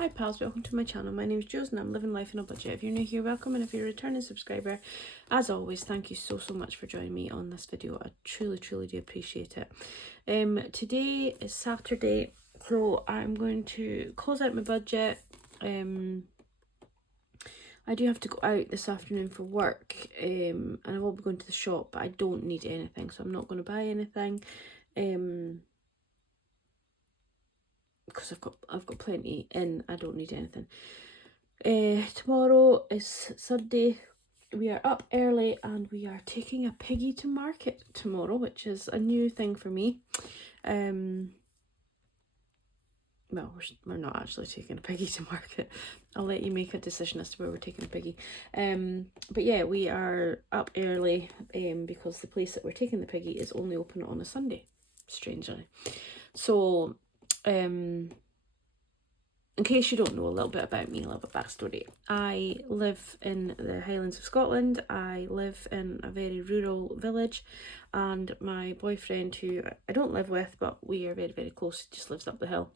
Hi pals, welcome to my channel. My name is Julz and I'm living life on a budget. If you're new here, welcome, and if you're a returning subscriber, as always, thank you so much for joining me on this video. I truly do appreciate it. Today is Saturday, so I'm going to close out my budget. I do have to go out this afternoon for work, and I will be going to the shop, but I don't need anything, so I'm not going to buy anything. Because I've got plenty in, I don't need anything. Tomorrow is Sunday. We are up early and we are taking a piggy to market tomorrow, which is a new thing for me. Well, we're not actually taking a piggy to market. I'll let you make a decision as to where we're taking a piggy. But yeah, we are up early because the place that we're taking the piggy is only open on a Sunday, strangely. So in case you don't know a little bit about me, a little bit backstory, I live in the Highlands of Scotland. I live in a very rural village, and my boyfriend, who I don't live with, but we are very close, he just lives up the hill.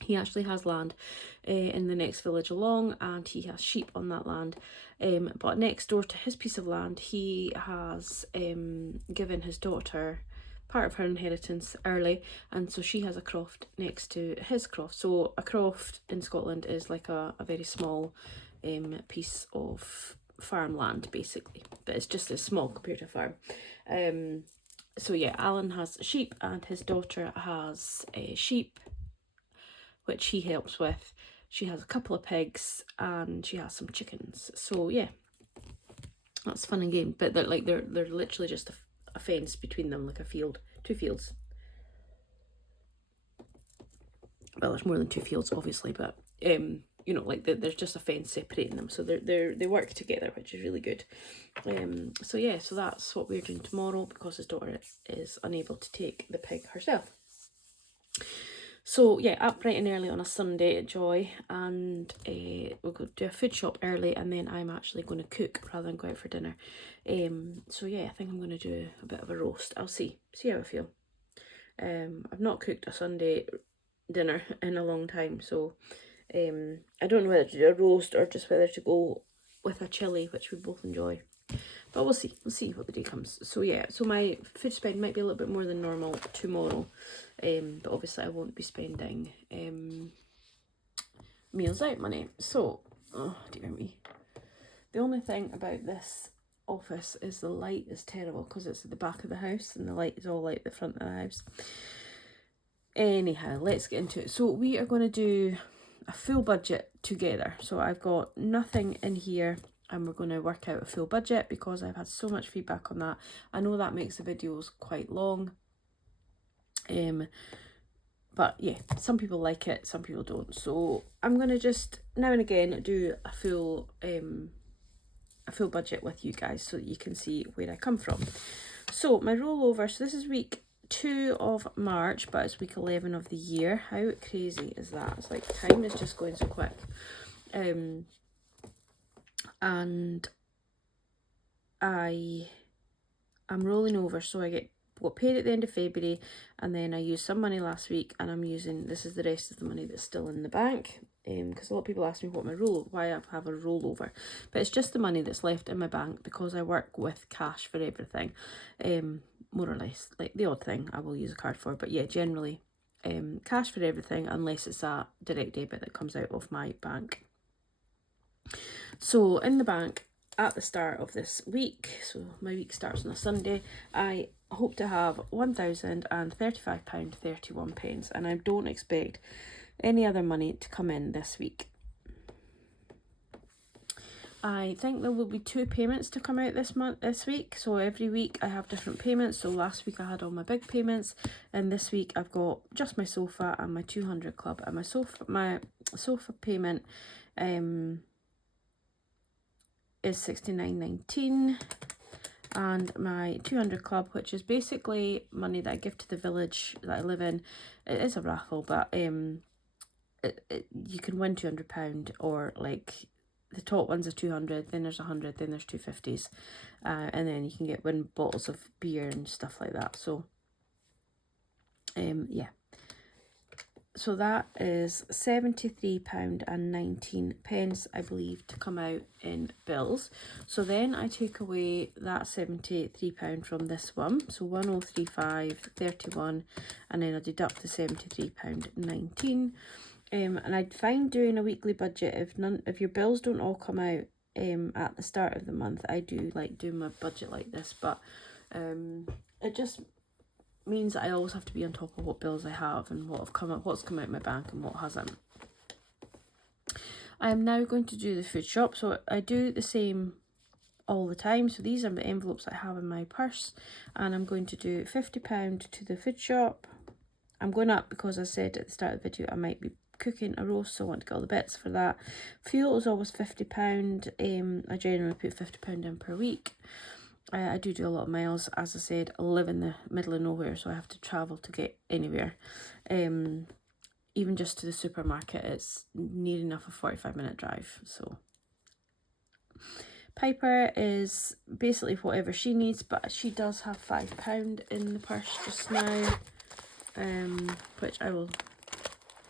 He actually has land in the next village along, and he has sheep on that land. But next door to his piece of land, he has given his daughter part of her inheritance early, and so she has a croft next to his croft. So a croft in Scotland is like a very small piece of farmland, basically, but it's just as small compared to a farm. So yeah, Alan has sheep and his daughter has sheep, which he helps with. She has a couple of pigs and she has some chickens. So yeah, that's fun and game, but they're literally just a fence between them, like a field, 2 fields. Well, there's more than 2 fields, obviously, but you know, like there's just a fence separating them, so they work together, which is really good. So yeah, so that's what we're doing tomorrow because his daughter is unable to take the pig herself. So yeah, up bright and early on a Sunday at Joy, and we'll go do a food shop early, and then I'm actually going to cook rather than go out for dinner. So yeah, I think I'm going to do a bit of a roast. I'll see how I feel. I've not cooked a Sunday dinner in a long time, so I don't know whether to do a roast or just whether to go with a chilli, which we both enjoy. But we'll see what the day comes. So yeah, so my food spend might be a little bit more than normal tomorrow, but obviously I won't be spending meals out money. So, oh dear me. The only thing about this office is the light is terrible because it's at the back of the house and the light is all out the front of the house. Anyhow, let's get into it. So we are going to do a full budget together. So I've got nothing in here, and we're going to work out a full budget because I've had so much feedback on that. I know that makes the videos quite long, but yeah, some people like it, some people don't. So I'm going to just now and again do a full budget with you guys so that you can see where I come from. So my rollover, so this is week 2 of March, but it's week 11 of the year. How crazy is that? It's like time is just going so quick. And I'm rolling over, so I got paid at the end of February, and then I used some money last week, and this is the rest of the money that's still in the bank. Because a lot of people ask me why I have a rollover, but it's just the money that's left in my bank because I work with cash for everything, more or less. Like the odd thing I will use a card for, but yeah, generally cash for everything unless it's a direct debit that comes out of my bank. So in the bank at the start of this week, so my week starts on a Sunday, I hope to have £1,035.31, and I don't expect any other money to come in this week. I think there will be 2 payments to come out this week. So every week I have different payments. So last week I had all my big payments, and this week I've got just my sofa and my 200 club. And my sofa payment is £69.19, and my 200 club, which is basically money that I give to the village that I live in. It is a raffle, but you can win £200, or like the top one's a 200, then there's 100, then there's 250s, and then you can win bottles of beer and stuff like that. So yeah, So that is £73.19, I believe, to come out in bills. So then I take away that £73 from this one. So 1035.31, and then I deduct the £73.19. And I'd find doing a weekly budget if your bills don't all come out at the start of the month. I do like doing my budget like this, but it just means that I always have to be on top of what bills I have and what's come out of my bank and what hasn't. I am now going to do the food shop. So I do the same all the time. So these are the envelopes I have in my purse, and I'm going to do £50 to the food shop. I'm going up because I said at the start of the video I might be cooking a roast, so I want to get all the bits for that. Fuel is always £50. I generally put £50 in per week. I do a lot of miles. As I said, I live in the middle of nowhere, so I have to travel to get anywhere. Even just to the supermarket, it's near enough a 45-minute drive. So Piper is basically whatever she needs, but she does have £5 in the purse just now, which I will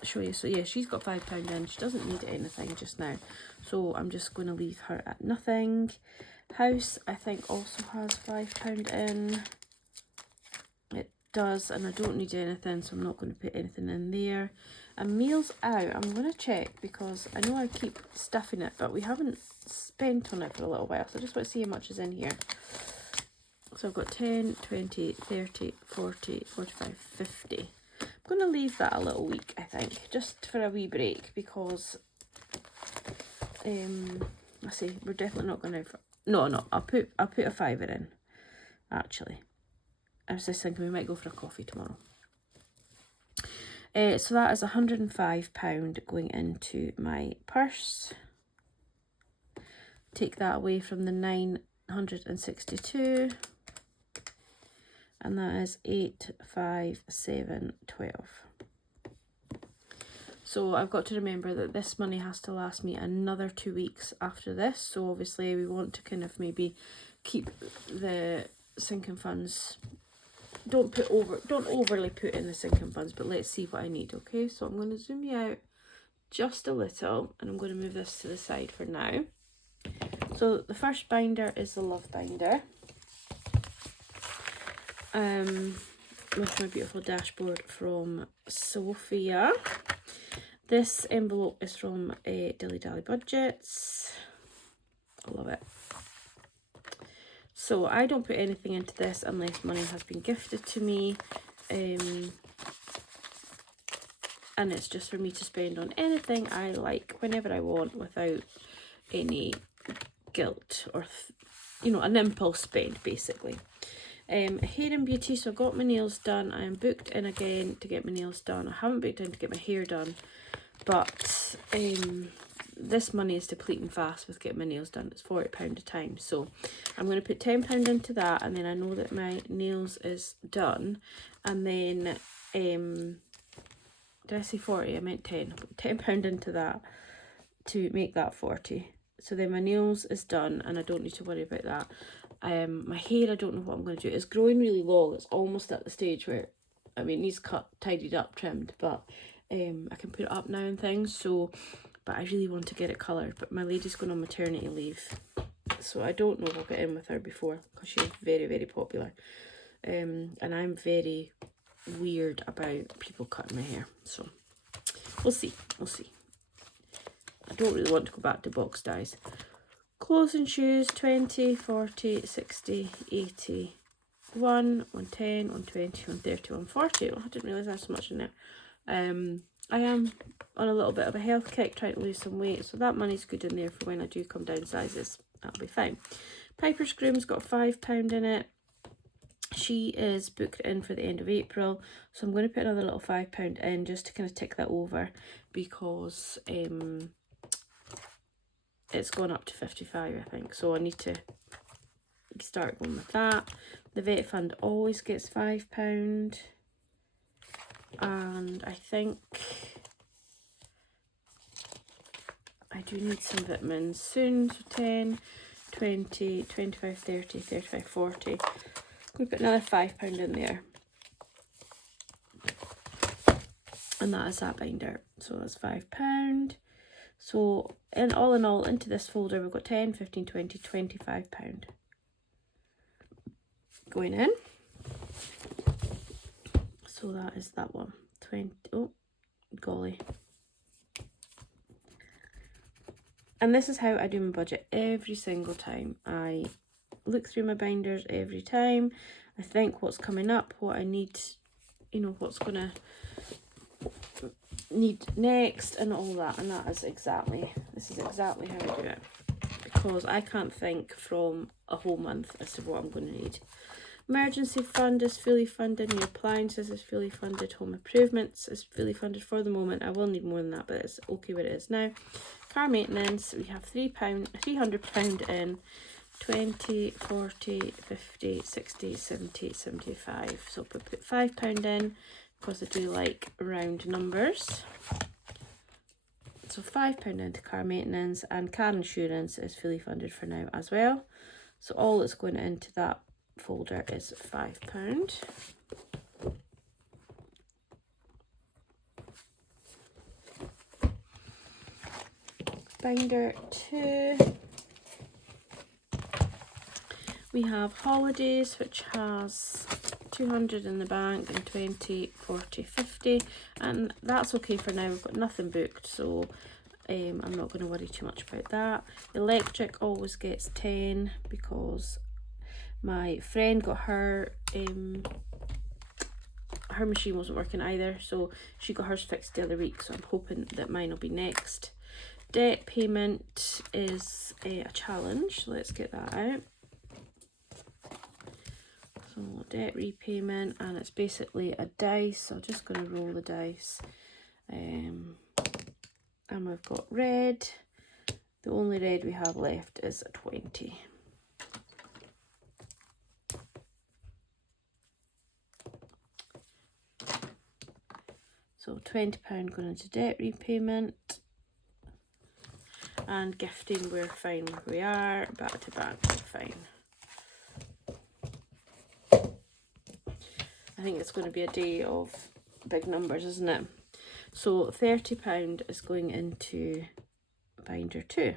show you. So yeah, she's got £5 in. She doesn't need anything just now, so I'm just going to leave her at nothing. House, I think, also has £5 in. It does, and I don't need anything, so I'm not going to put anything in there. And meals out, I'm going to check because I know I keep stuffing it, but we haven't spent on it for a little while, so I just want to see how much is in here. So I've got 10, 20, 30, 40, 45, 50. I'm going to leave that a little week, I think, just for a wee break, because I see we're definitely not going to. No, I'll put a fiver in, actually. I was just thinking we might go for a coffee tomorrow. So that is £105 going into my purse. Take that away from the 962, and that is 857.12. So I've got to remember that this money has to last me another 2 weeks after this. So obviously we want to kind of maybe keep the sinking funds. Don't overly put in the sinking funds, but let's see what I need. Okay, so I'm going to zoom you out just a little, and I'm going to move this to the side for now. So the first binder is the love binder. With my beautiful dashboard from Sophia. This envelope is from Dilly Dally Budgets. I love it. So I don't put anything into this unless money has been gifted to me. And it's just for me to spend on anything I like whenever I want without any guilt or, an impulse spend, basically. Hair and beauty, so I got my nails done. I am booked in again to get my nails done. I haven't booked in to get my hair done, but this money is depleting fast with getting my nails done. It's £40 a time, so I'm going to put £10 into that, and then I know that my nails is done. And then did I say 40? I meant 10. £10 into that to make that 40. So then my nails is done, and I don't need to worry about that. My hair, I don't know what I'm going to do. It's growing really long. It's almost at the stage where, it needs cut, tidied up, trimmed, but I can put it up now and things. So, but I really want to get it coloured. But my lady's going on maternity leave, so I don't know if I'll get in with her before, because she's very, very popular. And I'm very weird about people cutting my hair. So we'll see. I don't really want to go back to box dyes. Clothes and shoes, 20, 40, 60, 80, 110, 120, 130, 140. Oh, I didn't realise I had so much in there. I am on a little bit of a health kick, trying to lose some weight, so that money's good in there for when I do come down sizes. That'll be fine. Piper's Groom's got £5 in it. She is booked in for the end of April, so I'm going to put another little £5 in just to kind of tick that over, because it's gone up to 55, I think, so I need to start going with that. The vet fund always gets £5, and I think I do need some vitamins soon, so 10, 20, 25, 30, 35, 40. I'm going to put another £5 in there. and that is that binder. So that's £5. So in all into this folder we've got 10, 15, 20, £25 going in. So that is that one. 20, oh golly. And this is how I do my budget every single time. I look through my binders every time. I think what's coming up, what I need, you know, what's gonna need next and all that, and this is exactly how I do it, because I can't think from a whole month as to what I'm going to need. Emergency fund is fully funded, new appliances is fully funded, home improvements is fully funded for the moment. I will need more than that, but it's okay where it is now. Car maintenance, we have £300 in, 20, 40, 50, 60, 70, 75. So we put £5 in, because I do like round numbers. So £5 into car maintenance, and car insurance is fully funded for now as well. So all that's going into that folder is £5. Binder 2. We have holidays, which has 200 in the bank and 20, 40, 50, and that's okay for now. We've got nothing booked, so I'm not going to worry too much about that. Electric always gets 10 because my friend got her machine wasn't working either, so she got hers fixed the other week, so I'm hoping that mine will be next. Debt payment is a challenge. Let's get that out. So debt repayment, and it's basically a dice, so I'm just going to roll the dice. And we've got red. The only red we have left is a 20. So £20 going into debt repayment. And gifting, we're fine where we are. Back to back, we're fine. I think it's going to be a day of big numbers, isn't it? So £30 is going into binder 2.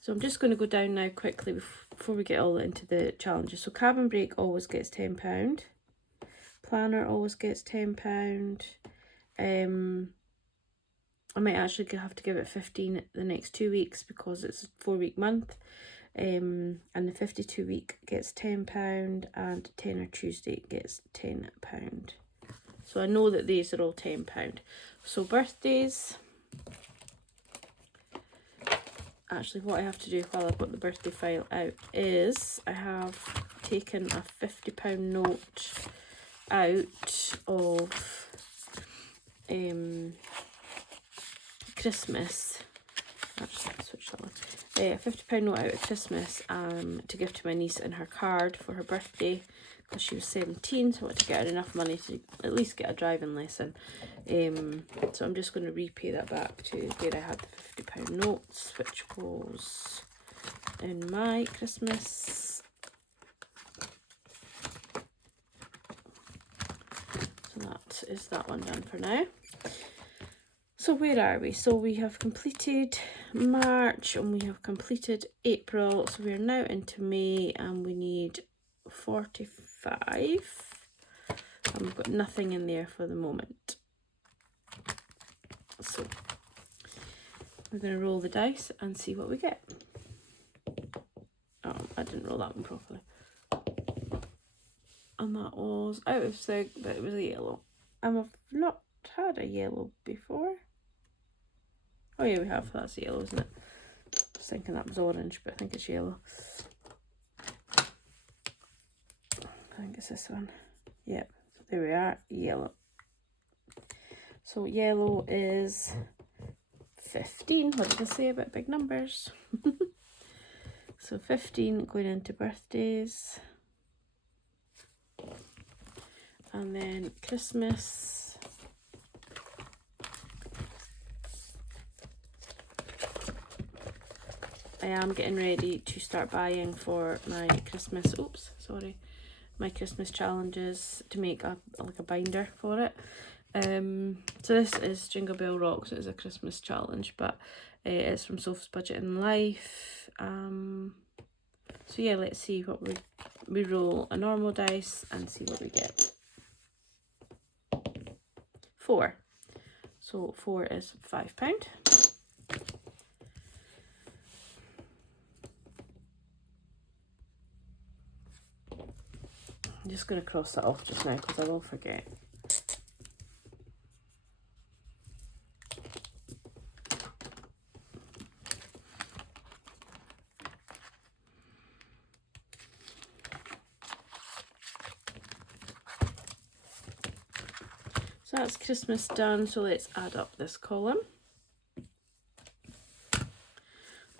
So I'm just going to go down now quickly before we get all into the challenges. So cabin brake always gets £10. Planner always gets £10. I might actually have to give it 15 the next 2 weeks because it's a 4-week month. And the 52 week gets £10, and Tenner Tuesday gets £10. So I know that these are all £10. So birthdays. Actually, what I have to do while I've got the birthday file out is I have taken a £50 note out of Christmas. Actually, I'll switch that one. A £50 note out of Christmas to give to my niece in her card for her birthday, because she was 17, so I wanted to get her enough money to at least get a driving lesson. So I'm just going to repay that back to where I had the £50 notes, which was in my Christmas. So that is that one done for now. So where are we? So we have completed March and we have completed April. So we are now into May and we need 45. And we've got nothing in there for the moment. So we're going to roll the dice and see what we get. Oh, I didn't roll that one properly. And that was out of sig, but it was a yellow. And I've not had a yellow before. Oh yeah, we have. That's yellow, isn't it? I was thinking that was orange, but I think it's yellow. I think it's this one. Yep. So there we are. Yellow. So yellow is 15. What did I say about big numbers? So 15 going into birthdays. And then Christmas. I am getting ready to start buying for my Christmas, my Christmas challenges, to make like a binder for it. So this is Jingle Bell Rocks. It is a Christmas challenge, but it's from Soph's Budget in Life. So yeah, let's see what we roll a normal dice and see what we get. 4. So 4 is £5. I'm just going to cross that off just now because I will forget. So that's Christmas done, so let's add up this column.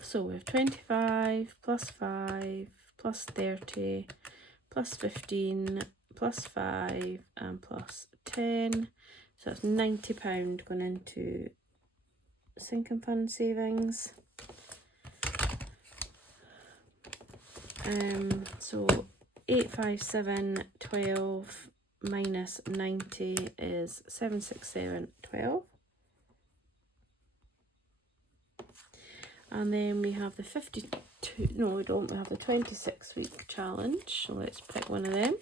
So we have 25 plus 5 plus 30 plus 15 plus 5 and plus 10. So that's £90 going into sinking fund savings. So 85712 minus 90 is 76712. And then we have the 52, no we don't, we have the 26-week challenge. So let's pick one of them.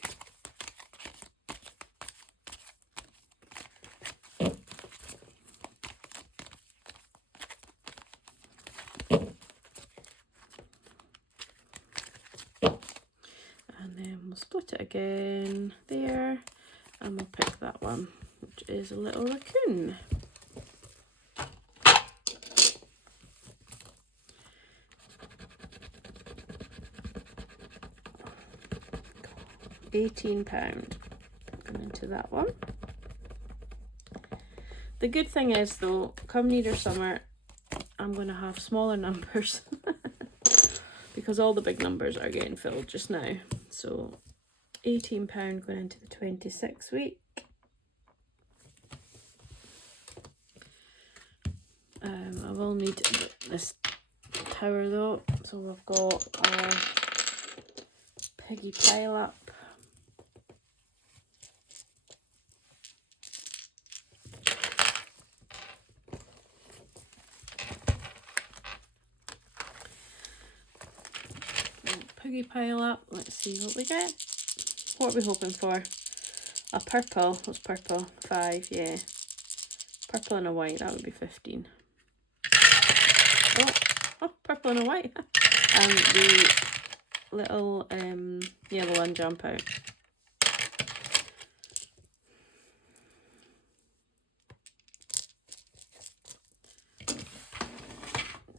And then we'll split it again there, and we'll pick that one, which is a little raccoon. £18 going into that one. The good thing is though, come nearer summer, I'm going to have smaller numbers because all the big numbers are getting filled just now. So £18 going into the 26 week. I will need this tower though, so we've got our piggy pile up. Piggy pile up, let's see what we get. What are we hoping for? A purple. What's purple? 5, yeah. Purple and a white, that would be 15. Oh, purple and a white. And the little yellow one jump out.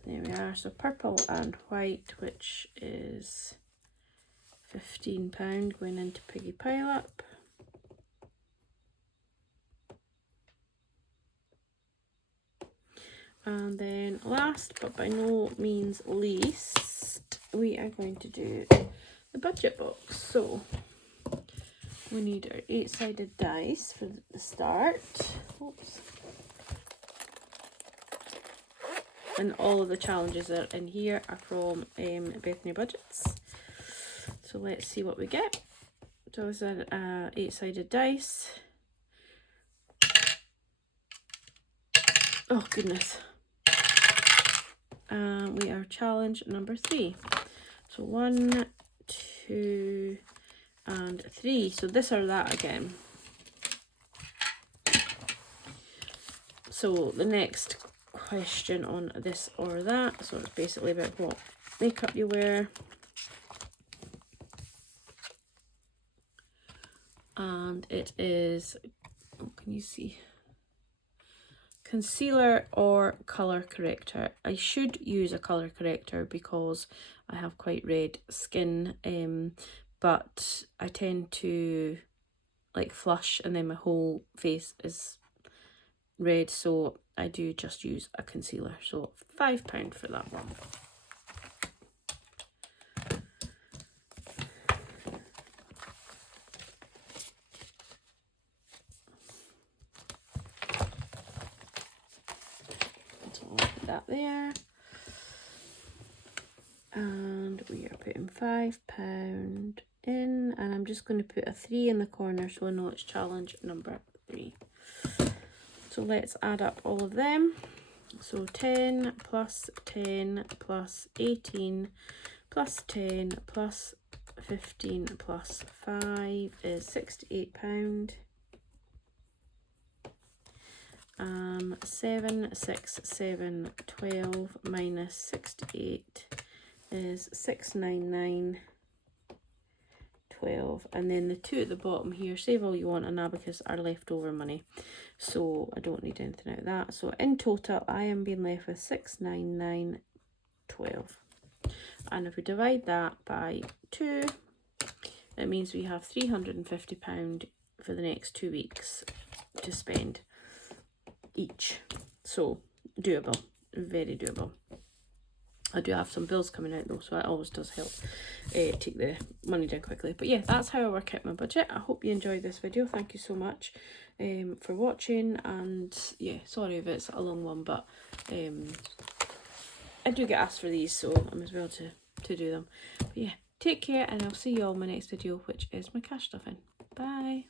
There we are, so purple and white, which is £15 going into piggy pile up. And then last but by no means least, we are going to do the budget box. So we need our 8-sided dice for the start. Oops. And all of the challenges that are in here are from Bethany Budgets. So let's see what we get. So it's an 8-sided dice. Oh goodness. We are challenge number 3. So 1, 2, and 3. So this or that again. So the next question on this or that. So it's basically about what makeup you wear. And it is, oh, can you see? Concealer or colour corrector. I should use a colour corrector because I have quite red skin, but I tend to like flush and then my whole face is red, so I do just use a concealer. So £5 for that one. That there. putting £5 in, and I'm just going to put a 3 in the corner so I know it's challenge number 3. So let's add up all of them. So 10 plus 10 plus 18 plus 10 plus 15 plus 5 is £68. 7, 6, 7, 12 minus 68 is 699, 12, and then the 2 at the bottom here, save all you want, and abacus are leftover money, so I don't need anything out of that. So in total I am being left with 699, 12, and if we divide that by 2, it means we have £350 for the next 2 weeks to spend each. So doable, very doable. I do have some bills coming out though, so it always does help take the money down quickly. But yeah, that's how I work out my budget. I hope you enjoyed this video. Thank you so much for watching, and yeah, sorry if it's a long one, but I do get asked for these, so I'm as well to do them. But yeah, take care, and I'll see you all in my next video, which is my cash stuffing. Bye.